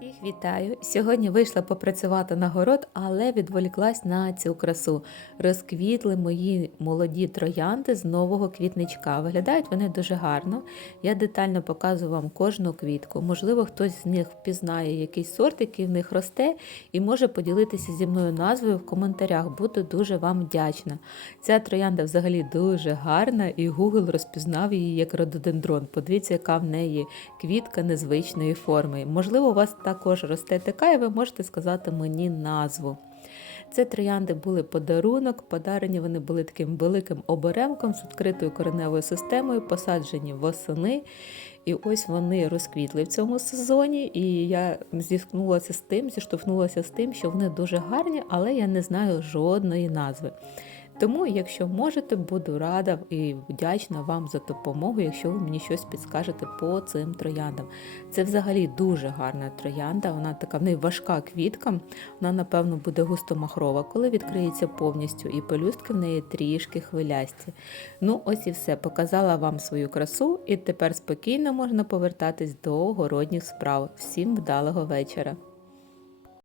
Всіх вітаю! Сьогодні вийшла попрацювати на город, але відволіклась на цю красу. Розквітли мої молоді троянди з нового квітничка. Виглядають вони дуже гарно. Я детально показую вам кожну квітку. Можливо, хтось з них впізнає якийсь сорт, який в них росте, і може поділитися зі мною назвою в коментарях. Буду дуже вам вдячна. Ця троянда взагалі дуже гарна, і Google розпізнав її як рододендрон. Подивіться, яка в неї квітка незвичної форми. Можливо, у вас також росте така, і ви можете сказати мені назву. Це троянди були подарунок, подарені вони були таким великим оберемком з відкритою кореневою системою, посаджені восени. І ось вони розквітли в цьому сезоні, і я зіткнулася з тим, зіштовхнулася з тим, що вони дуже гарні, але я не знаю жодної назви. Тому, якщо можете, буду рада і вдячна вам за допомогу, якщо ви мені щось підскажете по цим трояндам. Це взагалі дуже гарна троянда, вона така в неї важка квітка, вона, напевно, буде густомахрова, коли відкриється повністю, і пелюстки в неї трішки хвилясті. Ну, ось і все. Показала вам свою красу, і тепер спокійно можна повертатись до городніх справ. Всім вдалого вечора!